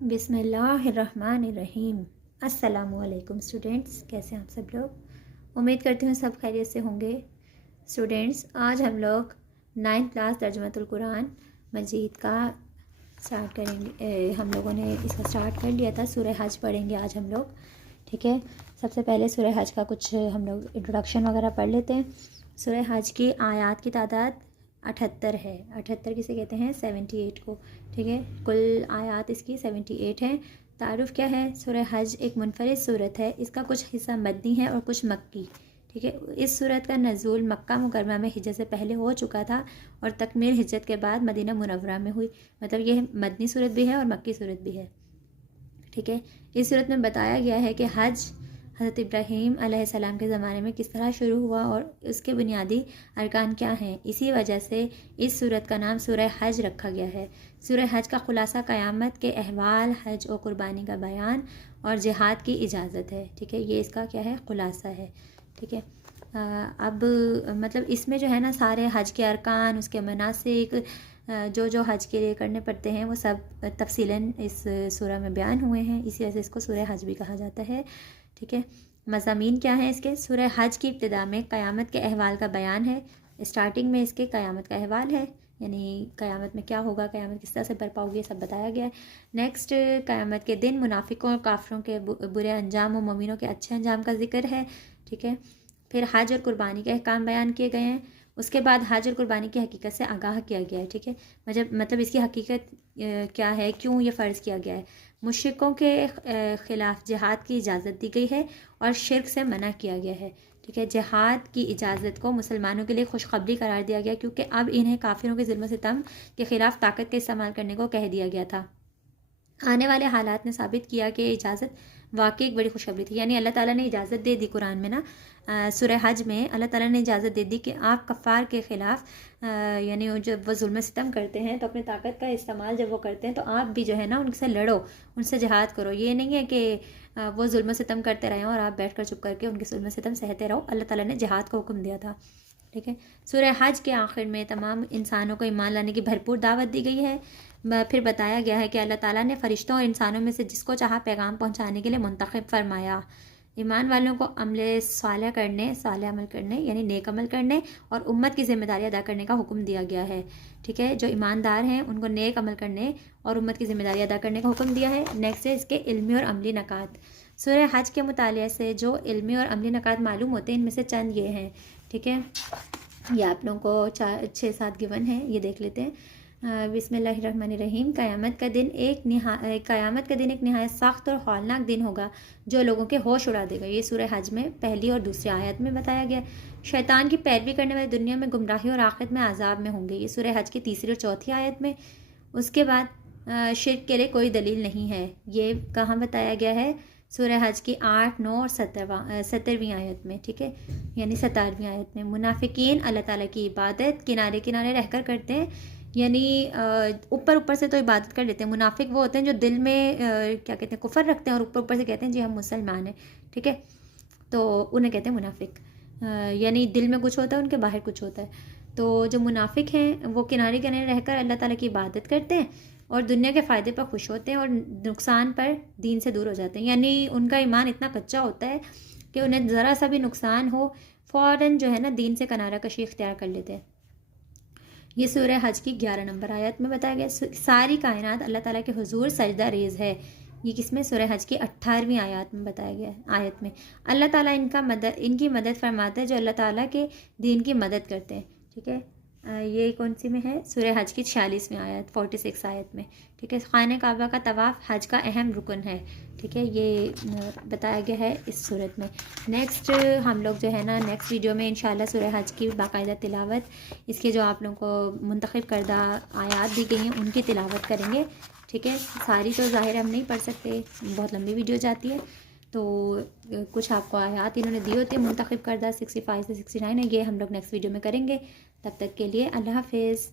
बिस्मिल्लाहिर्रहमानिर्रहीम। अस्सलामु अलैकुम स्टूडेंट्स, कैसे हैं आप सब लोग। उम्मीद करती हूँ सब खैरियत से होंगे। स्टूडेंट्स, आज हम लोग 9th क्लास तर्जुमतुल कुरान मजीद का स्टार्ट करेंगे। हम लोगों ने इसका स्टार्ट कर लिया था। सूरह हज पढ़ेंगे आज हम लोग, ठीक है। सबसे पहले सूरह हज का कुछ हम लोग इंट्रोडक्शन वगैरह पढ़ लेते हैं। सूरह हज की आयात की तादाद 78 है। 78 किसे कहते हैं? 78 को, ठीक है। कुल आयात इसकी 78 हैं। तारुफ क्या है? सूरह हज एक मुनफरिद सूरत है। इसका कुछ हिस्सा मदनी है और कुछ मक्की, ठीक है। इस सूरत का नज़ूल मक्का मुकरमा में हिज्रत से पहले हो चुका था और तकमील हिज्रत के बाद मदीना मुनव्वरा में हुई। मतलब ये मदनी सूरत भी है और मक्की सूरत भी है, ठीक है। इस सूरत में बताया गया है कि हज हज़रत इब्राहीम अलैहिस्सलाम के ज़माने में किस तरह शुरू हुआ और उसके बुनियादी अरकान क्या हैं। इसी वजह से इस सूरत का नाम सूरह हज रखा गया है। सूरह हज का खुलासा क़यामत के अहवाल, हज और कुर्बानी का बयान और जिहाद की इजाज़त है, ठीक है। ये इसका क्या है? खुलासा है, ठीक है। अब मतलब इसमें जो है ना सारे हज के अरकान, उसके मनासिक जो हज के लिए करने पड़ते हैं वो सब तफसीलन इस सूरह में बयान हुए हैं। इसी वजह से इसको सूरह हज भी कहा जाता है, ठीक है। मज़ामीन क्या है इसके? सूरह हज की इब्तिदा में क़यामत के अहवाल का बयान है। स्टार्टिंग में इसके क़यामत का अहवाल है, यानी क़यामत में क्या होगा, क़यामत किस तरह से बरपा होगी, सब बताया गया है। नेक्स्ट, क़यामत के दिन मुनाफिकों और काफिरों के बुरे अंजाम और मोमिनों के अच्छे अंजाम का जिक्र है, ठीक है। फिर हज और कुर्बानी के अहकाम बयान किए गए हैं। उसके बाद हज और कुर्बानी की हकीकत से आगाह किया गया है, ठीक है। मतलब इसकी हकीकत क्या है, क्यों ये फ़र्ज़ किया गया है। मुश्रिकों के ख़िलाफ़ जिहाद की इजाज़त दी गई है और शिर्क से मना किया गया है, ठीक है। जिहाद की इजाज़त को मुसलमानों के लिए खुशखबरी करार दिया गया क्योंकि अब इन्हें काफिरों के ज़ुल्म सितम के ख़िलाफ़ ताकत का इस्तेमाल करने को कह दिया गया था। आने वाले हालात ने साबित किया कि इजाज़त वाकई एक बड़ी खुशखबरी थी। यानी अल्लाह ताला ने इजाज़त दे दी कुरान में ना, सूरह हज में अल्लाह ताला ने इजाज़त दे दी कि आप कफ़ार के ख़िलाफ़ यानी जब वो जुल्म सितम करते हैं तो अपनी ताकत का इस्तेमाल जब वो करते हैं तो आप भी जो है ना उनसे लड़ो, उनसे जिहाद करो। ये नहीं है कि वो जुल्म सितम करते रहें और आप बैठ कर चुप करके उनके जुल्म सितम सहते रहो। अल्लाह ताला ने जिहाद का हुक्म दिया था, ठीक है। सूरह हज के आखिर में तमाम इंसानों को ईमान लाने की भरपूर दावत दी गई है। फिर बताया गया है कि अल्लाह ताला ने फ़रिश्तों और इंसानों में से जिसको चाहा पैगाम पहुंचाने के लिए मुंतखब फरमाया। ईमान वालों को अमले साले अमल करने यानी नेक अमल करने और उम्मत की ज़िम्मेदारी अदा करने का हुक्म दिया गया है, ठीक है। जो ईमानदार हैं उनको नेक अमल करने और उम्मत की ज़िम्मेदारी अदा करने का हुक्म दिया है। नेक्स्ट है इसके इल्मी और अमली नकात। सूरह हज के मुताले से जो इल्मी और अमली नकात मालूम होते हैं इनमें से चंद ये हैं, ठीक है। ये आप लोगों को 6-7 गिवन है, ये देख लेते हैं। बिस्मिल्लाहिर्रहमानिर्रहीम। क़यामत का दिन एक नहायत सख्त और हौलनाक दिन होगा जो लोगों के होश उड़ा देगा। ये सूरह हज में पहली और दूसरी आयत में बताया गया। शैतान की पैरवी करने वाले दुनिया में गुमराही और आखिरत में अजाब में होंगे। ये सूरह हज की तीसरी और चौथी आयत में। उसके बाद शिर्क के लिए कोई दलील नहीं है, ये कहाँ बताया गया है? सूरह हज की 8, 9 और 17वीं आयत में, ठीक है, यानी 17वीं आयत में। मुनाफिकीन अल्लाह ताला की इबादत किनारे किनारे रहकर करते हैं, यानी ऊपर ऊपर से तो इबादत कर लेते हैं। मुनाफिक वो होते हैं जो दिल में क्या कहते हैं, कुफर रखते हैं और ऊपर ऊपर से कहते हैं जी हम मुसलमान हैं, ठीक है। तो उन्हें कहते हैं मुनाफिक। यानी दिल में कुछ होता है, उनके बाहर कुछ होता है। तो जो मुनाफिक हैं वो किनारे किनारे रहकर अल्लाह ताला की इबादत करते हैं और दुनिया के फ़ायदे पर खुश होते हैं और नुकसान पर दीन से दूर हो जाते हैं। यानी उनका ईमान इतना कच्चा होता है कि उन्हें ज़रा सा भी नुकसान हो फ़ौरन जो है ना दीन से किनारा कशी इख्तियार कर लेते हैं। ये सूरह हज की 11 नंबर आयत में बताया गया। सारी कायनात अल्लाह ताला के हुजूर सजदा रेज़ है। ये किसमें? सूरह हज की 18वीं आयत में बताया गया है। आयत में अल्लाह ताला इनकी मदद फरमाते हैं जो अल्लाह ताला के दीन की मदद करते हैं, ठीक है। ये कौन सी में है? सूरह हज की 46वीं आयत, 46 आयत में, ठीक है। खाने काबा का तवाफ़ हज का अहम रुकन है, ठीक है। ये बताया गया है इस सूरत में। नेक्स्ट हम लोग जो है ना नेक्स्ट वीडियो में इंशाल्लाह सूरह हज की बाकायदा तिलावत, इसके जो आप लोगों को मुंतखब करदा आयात दी गई हैं उनकी तिलावत करेंगे, ठीक है। सारी तो ज़ाहिर हम नहीं पढ़ सकते, बहुत लंबी वीडियो जाती है, तो कुछ आपको आयात इन्होंने दी होती है मुंतखब करदा 65 से 69 है, ये हम लोग नेक्स्ट वीडियो में करेंगे। तब तक के लिए अल्लाह हाफ़िज़।